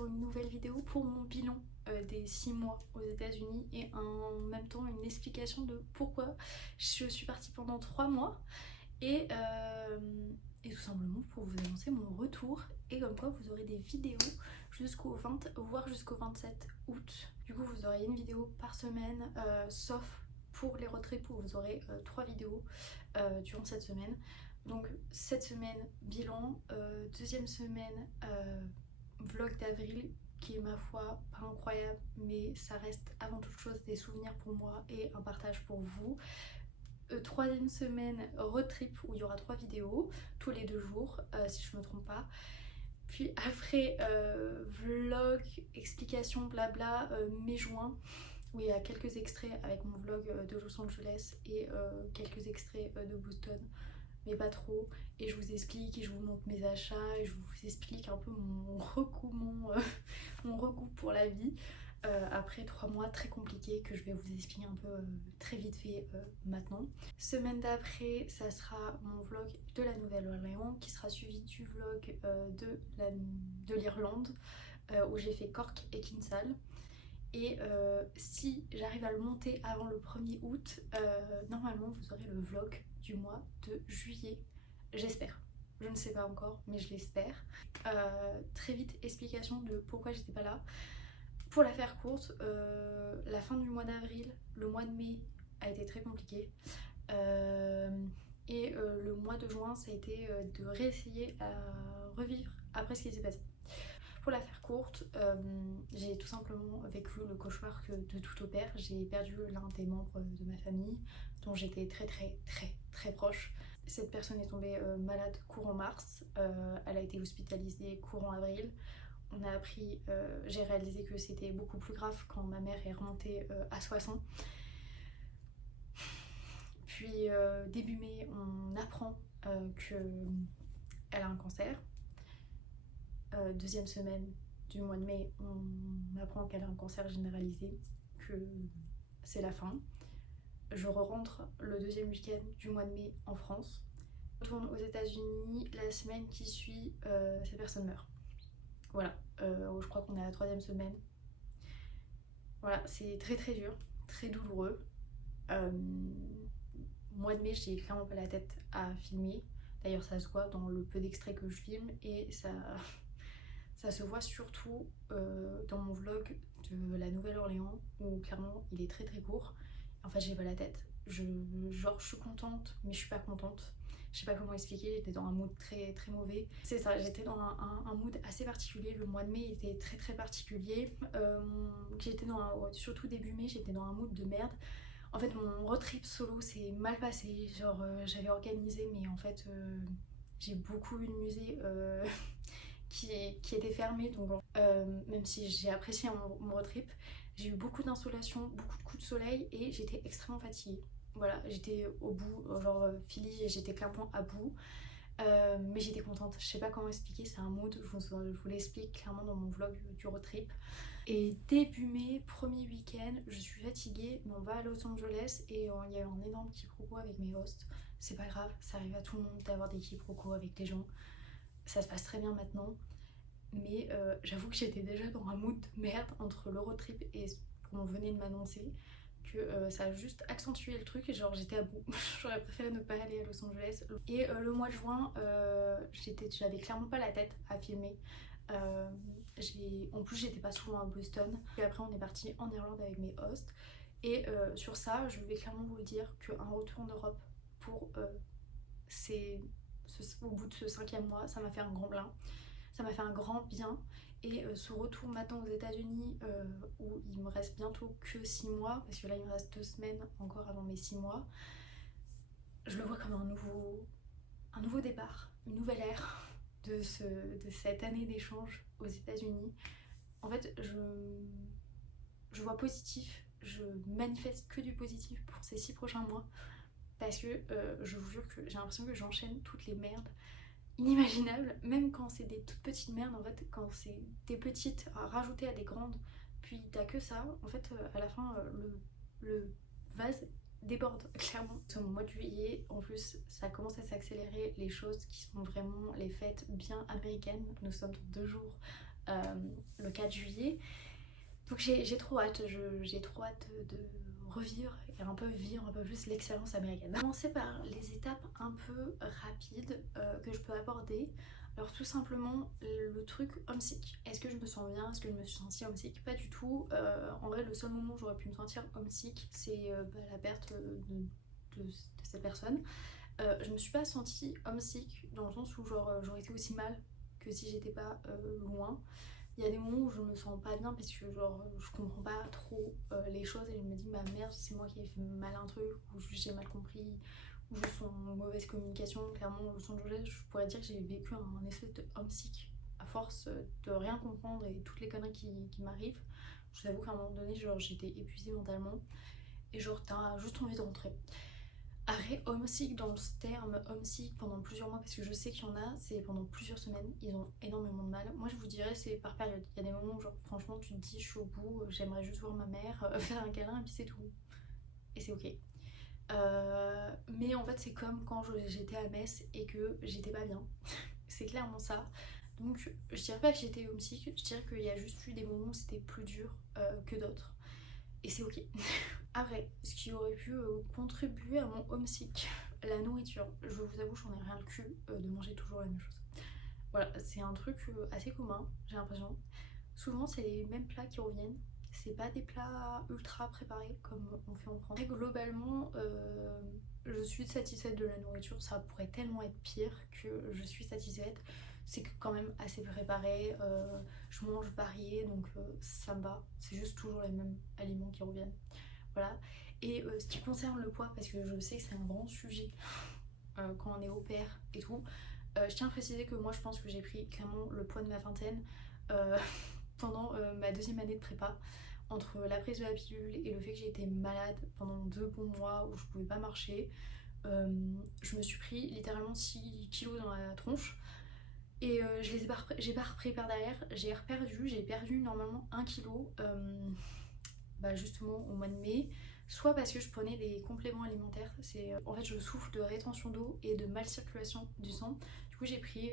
dans une nouvelle vidéo pour mon bilan des 6 mois aux États-Unis et en même temps une explication de pourquoi je suis partie pendant 3 mois et tout simplement pour vous annoncer mon retour et comme quoi vous aurez des vidéos jusqu'au 20 voire jusqu'au 27 août. Du coup vous aurez une vidéo par semaine sauf pour les road trips où vous aurez 3 vidéos durant cette semaine. Donc cette semaine bilan, deuxième semaine vlog d'avril qui est ma foi pas incroyable mais ça reste avant toute chose des souvenirs pour moi et un partage pour vous. Troisième semaine road trip où il y aura 3 vidéos tous les 2 jours si je me trompe pas. Puis après vlog, explication blabla mai-juin où il y a quelques extraits avec mon vlog de Los Angeles et quelques extraits de Boston mais pas trop, et je vous explique et je vous montre mes achats et je vous explique un peu mon recours, mon recours pour la vie après 3 mois très compliqués que je vais vous expliquer un peu très vite fait maintenant. Semaine d'après ça sera mon vlog de la Nouvelle-Orléans qui sera suivi du vlog de l'Irlande où j'ai fait Cork et Kinsale. Et si j'arrive à le monter avant le 1er août, normalement vous aurez le vlog du mois de juillet, j'espère. Je ne sais pas encore, mais je l'espère. Très vite, explication de pourquoi j'étais pas là. Pour la faire courte, la fin du mois d'avril, le mois de mai a été très compliqué. Et le mois de juin, ça a été de réessayer à revivre après ce qui s'est passé. Pour la faire courte, j'ai tout simplement vécu le cauchemar que de tout opère. J'ai perdu l'un des membres de ma famille dont j'étais très proche. Cette personne est tombée malade courant mars, elle a été hospitalisée courant avril. On a appris, j'ai réalisé que c'était beaucoup plus grave quand ma mère est remontée à Soissons. Puis début mai, on apprend qu'elle a un cancer. Deuxième semaine du mois de mai, on apprend qu'elle a un cancer généralisé, que c'est la fin. Je rentre le deuxième week-end du mois de mai en France. Je retourne aux États-Unis, la semaine qui suit, cette personne meurt. Voilà, je crois qu'on est à la 3e semaine. Voilà, c'est très dur, très douloureux. Mois de mai, j'ai clairement pas la tête à filmer. D'ailleurs, ça se voit dans le peu d'extraits que je filme et ça se voit surtout dans mon vlog de la Nouvelle-Orléans où clairement il est très court. En fait j'ai pas la tête. Je suis contente mais je suis pas contente. Je sais pas comment expliquer, j'étais dans un mood très mauvais. C'est ça, j'étais dans un mood assez particulier. Le mois de mai était très particulier. Surtout début mai, j'étais dans un mood de merde. En fait mon road trip solo s'est mal passé. Genre j'avais organisé mais en fait j'ai beaucoup vu de musées qui était fermé, donc même si j'ai apprécié mon road trip, j'ai eu beaucoup d'insolation, beaucoup de coups de soleil et j'étais extrêmement fatiguée. Voilà, j'étais au bout, genre Philly, j'étais clairement à bout, mais j'étais contente. Je sais pas comment expliquer, c'est un mood, je vous l'explique clairement dans mon vlog du road trip. Et début mai, premier week-end, je suis fatiguée, mais on va à Los Angeles et il y a eu un énorme quiproquo avec mes hosts. C'est pas grave, ça arrive à tout le monde d'avoir des quiproquos avec les gens. Ça se passe très bien maintenant, mais j'avoue que j'étais déjà dans un mood de merde entre le road trip et ce qu'on venait de m'annoncer, que ça a juste accentué le truc et genre j'étais à bout. J'aurais préféré ne pas aller à Los Angeles. Et le mois de juin, j'avais clairement pas la tête à filmer. En plus j'étais pas souvent à Boston. Et après on est parti en Irlande avec mes hosts. Et sur ça, je vais clairement vous dire qu'un retour en Europe pour au bout de ce 5e mois, ça m'a fait un grand bien. Ça m'a fait un grand bien. Et ce retour maintenant aux États-Unis où il me reste bientôt que 6 mois, parce que là il me reste 2 semaines encore avant mes 6 mois, je le vois comme un nouveau départ, une nouvelle ère de cette année d'échange aux États-Unis. En fait, je vois positif, je manifeste que du positif pour ces 6 prochains mois. Parce que je vous jure que j'ai l'impression que j'enchaîne toutes les merdes inimaginables, même quand c'est des toutes petites merdes. En fait, quand c'est des petites rajoutées à des grandes, puis t'as que ça, en fait à la fin le vase déborde clairement. C'est au mois de juillet, en plus ça commence à s'accélérer, les choses qui sont vraiment les fêtes bien américaines. Nous sommes dans 2 jours, le 4 juillet. Donc j'ai trop hâte, j'ai trop hâte de revivre et un peu vivre un peu plus l'expérience américaine. Commencer par les étapes un peu rapides que je peux aborder. Alors tout simplement le truc homesick. Est-ce que je me sens bien? Est-ce que je me suis sentie homesick? Pas du tout. En vrai le seul moment où j'aurais pu me sentir homesick c'est la perte de cette personne. Je me suis pas sentie homesick dans le sens où genre j'aurais été aussi mal que si j'étais pas loin. Il y a des moments où je me sens pas bien parce que genre je comprends pas trop les choses et je me dis ma merde c'est moi qui ai fait mal un truc ou j'ai mal compris ou je suis en mauvaise communication. Clairement au Los Angeles je pourrais dire que j'ai vécu un espèce de homesick à force de rien comprendre et toutes les conneries qui m'arrivent. Je vous avoue qu'à un moment donné genre j'étais épuisée mentalement et genre t'as juste envie de rentrer. Arrêt homesick dans le terme homesick pendant plusieurs mois parce que je sais qu'il y en a, c'est pendant plusieurs semaines, ils ont énormément de mal. Moi je vous dirais c'est par période. Il y a des moments où genre franchement tu te dis je suis au bout, j'aimerais juste voir ma mère, faire un câlin et puis c'est tout. Et c'est ok. Mais en fait c'est comme quand j'étais à Metz et que j'étais pas bien. C'est clairement ça. Donc je dirais pas que j'étais homesick, je dirais qu'il y a juste eu des moments où c'était plus dur que d'autres. Et c'est ok. Après, ce qui aurait pu contribuer à mon homesick, la nourriture. Je vous avoue, j'en ai rien le cul de manger toujours la même chose. Voilà, c'est un truc assez commun, j'ai l'impression. Souvent, c'est les mêmes plats qui reviennent. C'est pas des plats ultra préparés comme on fait en France. Et globalement, je suis satisfaite de la nourriture. Ça pourrait tellement être pire que je suis satisfaite. C'est quand même assez préparé. Je mange varié, donc ça me va. C'est juste toujours les mêmes aliments qui reviennent. Voilà. Et ce qui concerne le poids, parce que je sais que c'est un grand sujet quand on est au pair et tout, je tiens à préciser que moi je pense que j'ai pris clairement le poids de ma vingtaine pendant ma 2e année de prépa. Entre la prise de la pilule et le fait que j'ai été malade pendant 2 bons mois où je pouvais pas marcher, je me suis pris littéralement 6 kilos dans la tronche. Et j'ai pas repris par derrière, j'ai perdu normalement 1 kilo justement au mois de mai, soit parce que je prenais des compléments alimentaires. En fait je souffre de rétention d'eau et de mal circulation du sang. Du coup j'ai pris,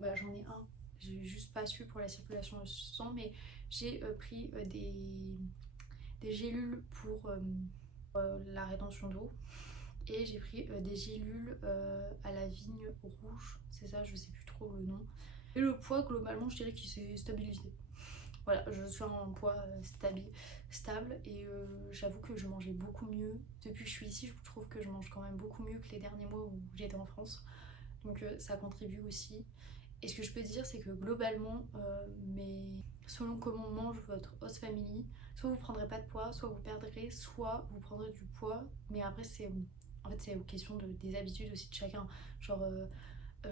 j'en ai un, j'ai juste pas su pour la circulation du sang, mais j'ai pris des gélules pour la rétention d'eau. Et j'ai pris des gélules à la vigne rouge, c'est ça, je sais plus trop le nom. Et le poids globalement je dirais qu'il s'est stabilisé. Voilà, je suis à un poids stable et j'avoue que je mangeais beaucoup mieux. Depuis que je suis ici, je trouve que je mange quand même beaucoup mieux que les derniers mois où j'étais en France. Donc ça contribue aussi. Et ce que je peux dire, c'est que globalement, selon comment mange votre host family, soit vous prendrez pas de poids, soit vous perdrez, soit vous prendrez du poids. Mais après, c'est une question des habitudes aussi de chacun. Genre,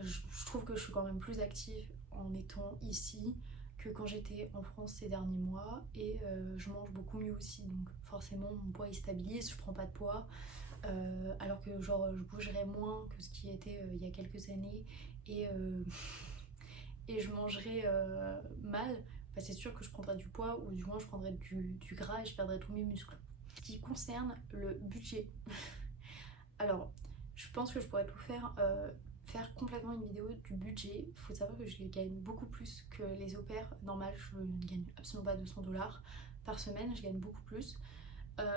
je trouve que je suis quand même plus active en étant ici que quand j'étais en France ces derniers mois et je mange beaucoup mieux aussi, donc forcément mon poids il stabilise, je prends pas de poids alors que genre je bougerais moins que ce qui était il y a quelques années et, et je mangerais mal. C'est sûr que je prendrais du poids ou du moins je prendrais du gras et je perdrais tous mes muscles. Ce qui concerne le budget, alors je pense que je pourrais tout faire complètement une vidéo du budget. Il faut savoir que je gagne beaucoup plus que les au pairs normales. Je ne gagne absolument pas 200$ par semaine, je gagne beaucoup plus.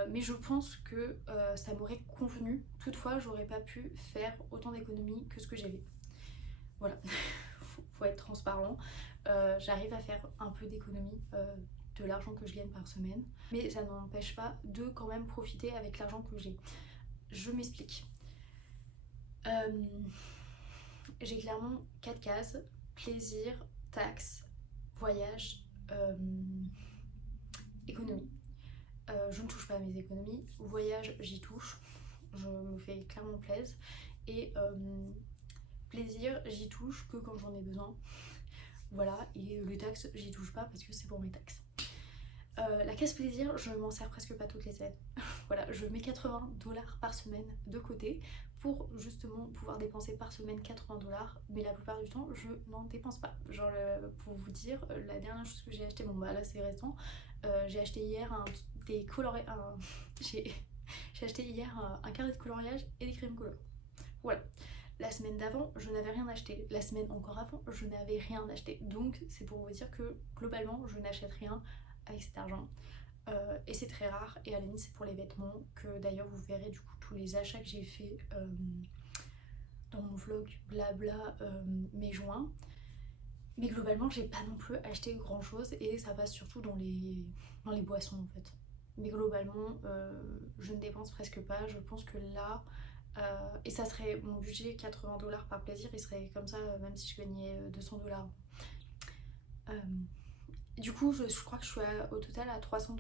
Mais je pense que ça m'aurait convenu. Toutefois, j'aurais pas pu faire autant d'économies que ce que j'avais. Voilà, faut être transparent. J'arrive à faire un peu d'économie de l'argent que je gagne par semaine, mais ça n'empêche pas de quand même profiter avec l'argent que j'ai. Je m'explique. J'ai clairement 4 cases: plaisir, taxes, voyage, économie. Je ne touche pas à mes économies. Voyage, j'y touche. Je me fais clairement plaisir. Et plaisir, j'y touche que quand j'en ai besoin. Voilà. Et les taxes, j'y touche pas parce que c'est pour mes taxes. La case plaisir, je m'en sers presque pas toutes les semaines. Voilà, je mets 80$ par semaine de côté pour justement pouvoir dépenser par semaine 80$, mais la plupart du temps je n'en dépense pas. Genre pour vous dire, la dernière chose que j'ai acheté, bon bah là c'est récent, j'ai acheté hier des colorés, J'ai acheté hier un carnet de coloriage et des crèmes couleur. Voilà. La semaine d'avant, je n'avais rien acheté. La semaine encore avant, je n'avais rien acheté. Donc c'est pour vous dire que globalement, je n'achète rien avec cet argent. Et c'est très rare. Et à la limite, c'est pour les vêtements. Que d'ailleurs, vous verrez du coup tous les achats que j'ai fait dans mon vlog blabla mai-juin. Mais globalement, j'ai pas non plus acheté grand chose. Et ça passe surtout dans les boissons en fait. Mais globalement, je ne dépense presque pas. Je pense que là, et ça serait mon budget 80 $ par plaisir, il serait comme ça même si je gagnais 200 $. Du coup, je crois que je suis au total à 300 $.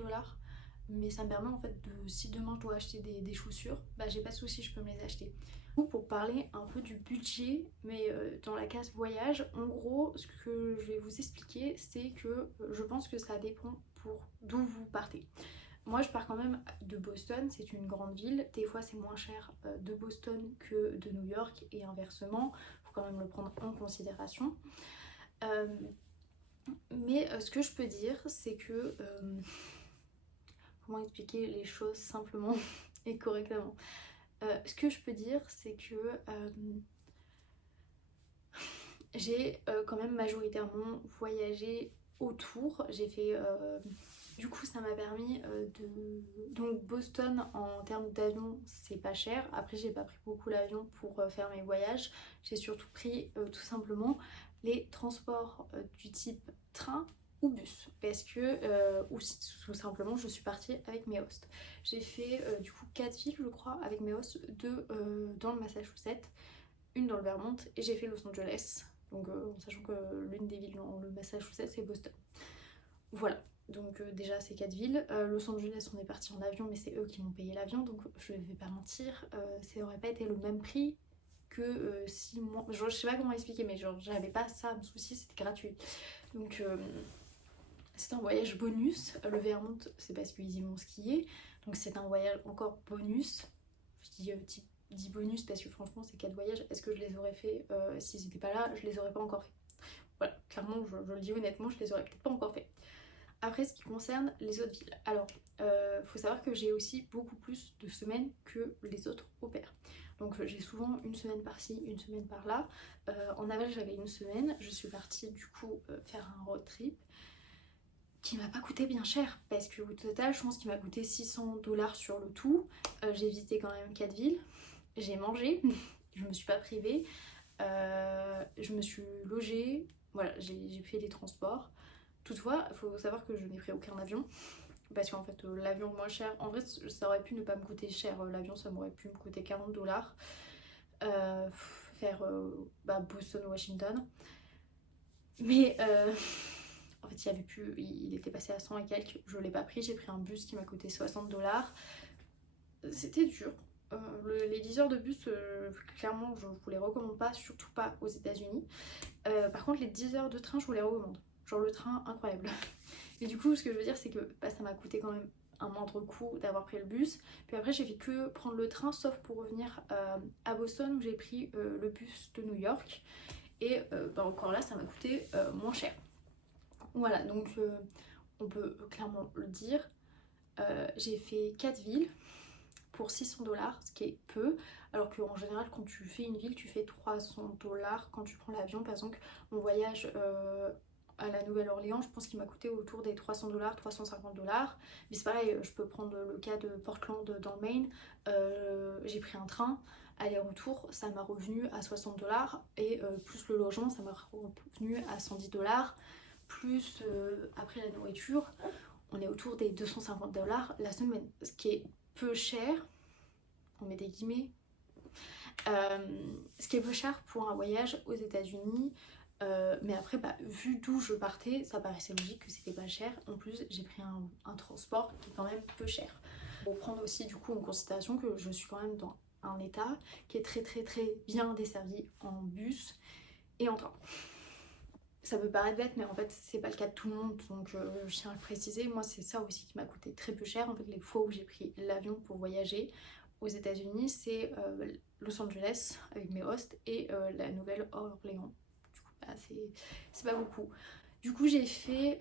Mais ça me permet en fait de, si demain je dois acheter des chaussures, bah j'ai pas de souci, je peux me les acheter. Pour parler un peu du budget, mais dans la case voyage, en gros, ce que je vais vous expliquer, c'est que je pense que ça dépend pour d'où vous partez. Moi je pars quand même de Boston, c'est une grande ville, des fois c'est moins cher de Boston que de New York et inversement, faut quand même le prendre en considération. Mais ce que je peux dire c'est que, comment expliquer les choses simplement et correctement, ce que je peux dire c'est que j'ai quand même majoritairement voyagé autour, j'ai fait... Du coup ça m'a permis de... Donc Boston en termes d'avion c'est pas cher, après j'ai pas pris beaucoup l'avion pour faire mes voyages, j'ai surtout pris tout simplement les transports du type train ou bus, parce que, ou si, tout simplement je suis partie avec mes hosts. J'ai fait du coup 4 villes je crois avec mes hosts, 2 dans le Massachusetts, une dans le Vermont et j'ai fait Los Angeles. Donc en sachant que l'une des villes dans le Massachusetts c'est Boston. Voilà, donc déjà ces 4 villes. Los Angeles on est parti en avion mais c'est eux qui m'ont payé l'avion, donc je vais pas mentir, ça aurait pas été le même prix que si moi... Genre, je sais pas comment expliquer mais genre j'avais pas ça à me soucier, c'était gratuit. Donc c'est un voyage bonus. Le Vermont c'est parce qu'ils y vont skier, donc c'est un voyage encore bonus. Je dis bonus parce que franchement ces 4 voyages, est-ce que je les aurais fait s'ils n'étaient pas là? Je les aurais pas encore fait. Voilà, clairement je le dis honnêtement, je les aurais peut-être pas encore fait. Après ce qui concerne les autres villes, alors faut savoir que j'ai aussi beaucoup plus de semaines que les autres au pair. Donc j'ai souvent une semaine par-ci, une semaine par-là. En avril j'avais une semaine, je suis partie du coup faire un road trip qui m'a pas coûté bien cher parce que au total je pense qu'il m'a coûté 600 $ sur le tout. J'ai visité quand même 4 villes, j'ai mangé, je me suis pas privée, je me suis logée, voilà, j'ai fait les transports. Toutefois, il faut savoir que je n'ai pris aucun avion parce qu'en fait l'avion moins cher, en vrai ça aurait pu ne pas me coûter cher, l'avion ça m'aurait pu me coûter 40 $, faire Boston-Washington, mais en fait il y avait plus, il était passé à 100 et quelques, je l'ai pas pris, j'ai pris un bus qui m'a coûté 60 $. C'était dur. Les 10 heures de bus, clairement je vous les recommande pas, surtout pas aux États-Unis. Par contre les 10 heures de train je vous les recommande. Genre le train incroyable. Et du coup ce que je veux dire c'est que ça m'a coûté quand même un moindre coût d'avoir pris le bus. Puis après j'ai fait que prendre le train sauf pour revenir à Boston où j'ai pris le bus de New York. Et encore là ça m'a coûté moins cher. Voilà, donc on peut clairement le dire. J'ai fait 4 villes pour 600 $, ce qui est peu, alors qu'en général quand tu fais une ville tu fais 300 $ quand tu prends l'avion. Par exemple mon voyage à la Nouvelle-Orléans, je pense qu'il m'a coûté autour des 300 $, 350 $. Mais c'est pareil, je peux prendre le cas de Portland dans le Maine, j'ai pris un train, aller-retour, ça m'a revenu à 60 $, et plus le logement, ça m'a revenu à 110 $, plus après la nourriture, on est autour des 250 $ la semaine, ce qui est peu cher, on met des guillemets, ce qui est peu cher pour un voyage aux États-Unis. Mais après, vu d'où je partais, ça paraissait logique que c'était pas cher. En plus, j'ai pris un transport qui est quand même peu cher. Faut prendre aussi du coup en considération que je suis quand même dans un état qui est très très très bien desservi en bus et en train. Ça peut paraître bête mais en fait c'est pas le cas de tout le monde, donc je tiens à le préciser. Moi c'est ça aussi qui m'a coûté très peu cher. En fait les fois où j'ai pris l'avion pour voyager aux États-Unis c'est Los Angeles avec mes hosts et la Nouvelle-Orléans. Du coup c'est pas beaucoup. Du coup j'ai fait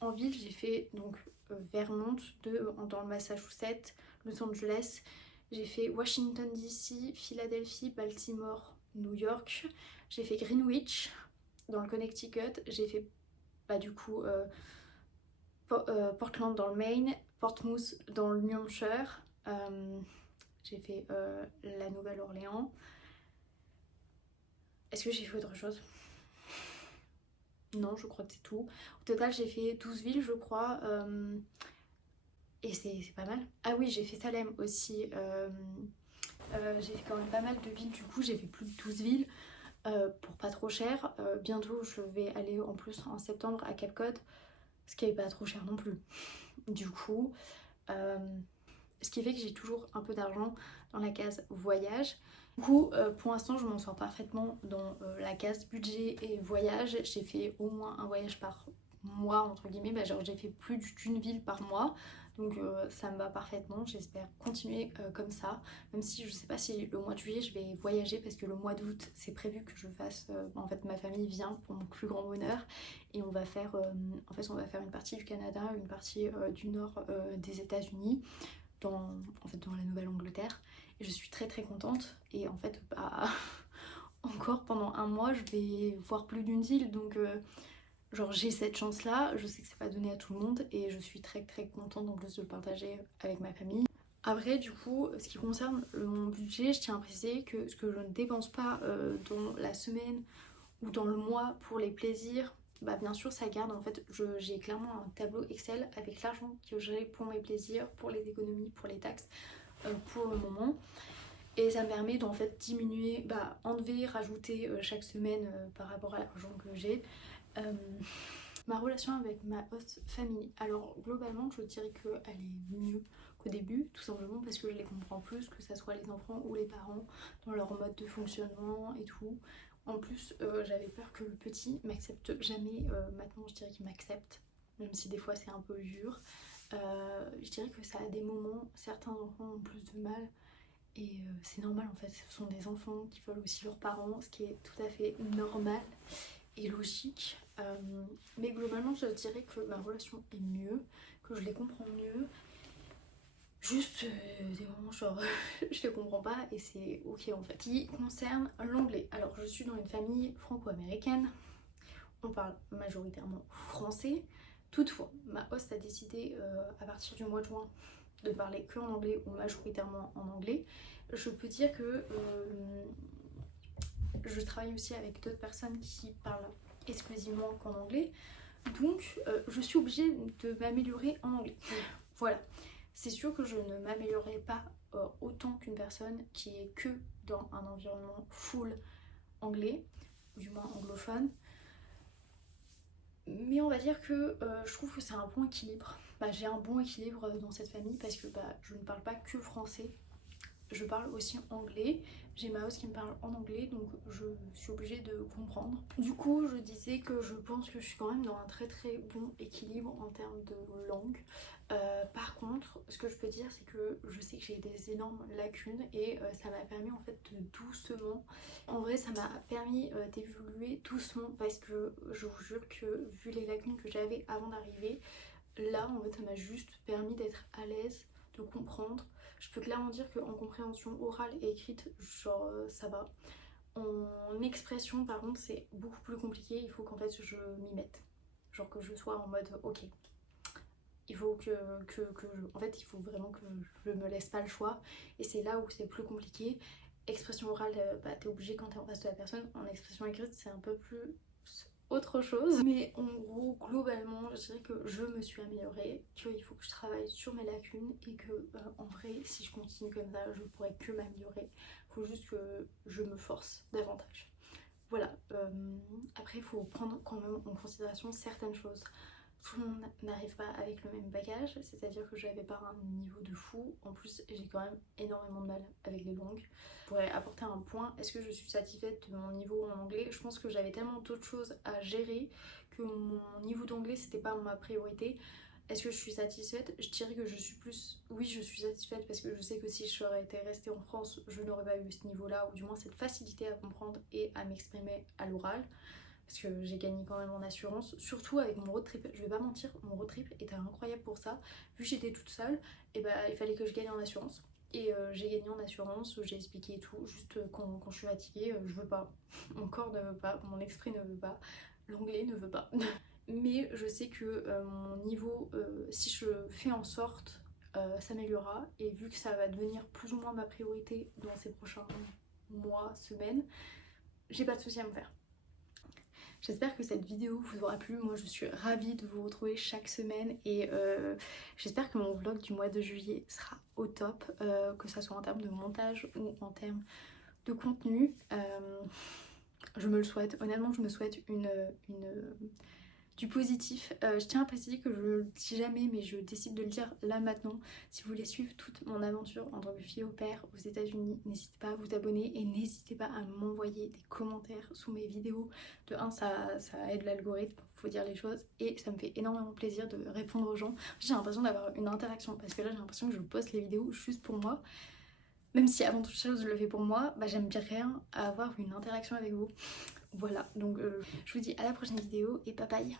en ville, j'ai fait donc Vermont dans le Massachusetts, Los Angeles, j'ai fait Washington DC, Philadelphie, Baltimore, New York, j'ai fait Greenwich dans le Connecticut, j'ai fait du coup Portland dans le Maine, Portsmouth dans le New Hampshire, j'ai fait la Nouvelle-Orléans. Est-ce que j'ai fait autre chose? Non, je crois que c'est tout. Au total, j'ai fait 12 villes, je crois. Et c'est pas mal. Ah oui, j'ai fait Salem aussi. J'ai fait quand même pas mal de villes. Du coup, j'ai fait plus de 12 villes pour pas trop cher. Bientôt, je vais aller en plus en septembre à Cap Cod, ce qui est pas trop cher non plus. Du coup, ce qui fait que j'ai toujours un peu d'argent dans la case voyage. Du coup, pour l'instant, je m'en sors parfaitement dans la case budget et voyage. J'ai fait au moins un voyage par mois, entre guillemets. Genre, j'ai fait plus d'une ville par mois. Donc, ça me va parfaitement. J'espère continuer comme ça. Même si je sais pas si le mois de juillet, je vais voyager parce que le mois d'août, c'est prévu que je fasse. En fait, ma famille vient pour mon plus grand bonheur. Et on va faire, on va faire une partie du Canada, une partie du nord des États-Unis. Dans la Nouvelle-Angleterre, et je suis très très contente. Et en fait encore pendant un mois je vais voir plus d'une île, donc genre j'ai cette chance là, je sais que c'est pas donné à tout le monde et je suis très très contente en plus de le partager avec ma famille. Après du coup, ce qui concerne mon budget, je tiens à préciser que ce que je ne dépense pas dans la semaine ou dans le mois pour les plaisirs, bien sûr ça garde. En fait, j'ai clairement un tableau Excel avec l'argent que j'ai pour mes plaisirs, pour les économies, pour les taxes pour le moment. Et ça me permet d'en fait diminuer, enlever, rajouter chaque semaine par rapport à l'argent que j'ai. Ma relation avec ma host family, alors globalement je dirais qu'elle est mieux qu'au début, tout simplement parce que je les comprends plus, que ça soit les enfants ou les parents, dans leur mode de fonctionnement et tout. En plus, j'avais peur que le petit m'accepte jamais. Maintenant, je dirais qu'il m'accepte, même si des fois c'est un peu dur. Je dirais que ça a des moments, certains enfants ont plus de mal. Et c'est normal en fait, ce sont des enfants qui veulent aussi leurs parents, ce qui est tout à fait normal et logique. Mais globalement, je dirais que ma relation est mieux, que je les comprends mieux. Juste des moments genre je les comprends pas et c'est ok en fait. Qui concerne l'anglais, alors je suis dans une famille franco-américaine, on parle majoritairement français. Toutefois, ma host a décidé à partir du mois de juin de parler que en anglais ou majoritairement en anglais. Je peux dire que je travaille aussi avec d'autres personnes qui parlent exclusivement qu'en anglais. Donc je suis obligée de m'améliorer en anglais. Voilà. C'est sûr que je ne m'améliorerai pas autant qu'une personne qui est que dans un environnement full anglais, ou du moins anglophone. Mais on va dire que je trouve que c'est un bon équilibre. J'ai un bon équilibre dans cette famille parce que je ne parle pas que français. Je parle aussi anglais. J'ai ma host qui me parle en anglais, donc je suis obligée de comprendre. Du coup, je disais que je pense que je suis quand même dans un très très bon équilibre en termes de langue. Par contre, ce que je peux dire, c'est que je sais que j'ai des énormes lacunes et ça m'a permis en fait de doucement. En vrai, ça m'a permis d'évoluer doucement parce que je vous jure que vu les lacunes que j'avais avant d'arriver, là en fait ça m'a juste permis d'être à l'aise, de comprendre. Je peux clairement dire qu'en compréhension orale et écrite, genre ça va. En expression par contre c'est beaucoup plus compliqué, il faut qu'en fait je m'y mette. Genre que je sois en mode ok. Il faut en fait il faut vraiment que je me laisse pas le choix. Et c'est là où c'est plus compliqué. Expression orale, t'es obligé quand t'es en face de la personne. En expression écrite c'est un peu plus autre chose. Mais en gros, globalement, je dirais que je me suis améliorée, qu'il faut que je travaille sur mes lacunes et que en vrai, si je continue comme ça, je pourrais que m'améliorer. Il faut juste que je me force davantage. Voilà. Après, il faut prendre quand même en considération certaines choses. Tout le monde n'arrive pas avec le même bagage, c'est-à-dire que j'avais pas un niveau de fou. En plus, j'ai quand même énormément de mal avec les langues. Je pourrais apporter un point, est-ce que je suis satisfaite de mon niveau en anglais? Je pense que j'avais tellement d'autres choses à gérer que mon niveau d'anglais c'était pas ma priorité. Est-ce que je suis satisfaite? Je dirais que je suis plus... Oui, je suis satisfaite parce que je sais que si je serais été restée en France, je n'aurais pas eu ce niveau-là, ou du moins cette facilité à comprendre et à m'exprimer à l'oral. parce que j'ai gagné quand même en assurance, surtout avec mon road trip. Je vais pas mentir, mon road trip était incroyable pour ça. Vu que j'étais toute seule, et bah il fallait que je gagne en assurance. Et j'ai gagné en assurance, j'ai expliqué et tout, juste quand je suis fatiguée, je veux pas. Mon corps ne veut pas, mon esprit ne veut pas, l'anglais ne veut pas. Mais je sais que mon niveau, si je fais en sorte, s'améliorera. Et vu que ça va devenir plus ou moins ma priorité dans ces prochains mois, semaines, j'ai pas de soucis à me faire. J'espère que cette vidéo vous aura plu. Moi je suis ravie de vous retrouver chaque semaine et j'espère que mon vlog du mois de juillet sera au top, que ça soit en termes de montage ou en termes de contenu. Je me le souhaite, honnêtement je me souhaite du positif. Je tiens à préciser que je le dis jamais, mais je décide de le dire là maintenant. Si vous voulez suivre toute mon aventure en tant que fille au père aux États-Unis, n'hésitez pas à vous abonner et n'hésitez pas à m'envoyer des commentaires sous mes vidéos. De un, ça aide l'algorithme, faut dire les choses, et ça me fait énormément plaisir de répondre aux gens. J'ai l'impression d'avoir une interaction parce que là j'ai l'impression que je poste les vidéos juste pour moi. Même si avant toute chose je le fais pour moi, bah j'aime bien avoir une interaction avec vous. Voilà, donc je vous dis à la prochaine vidéo et bye bye.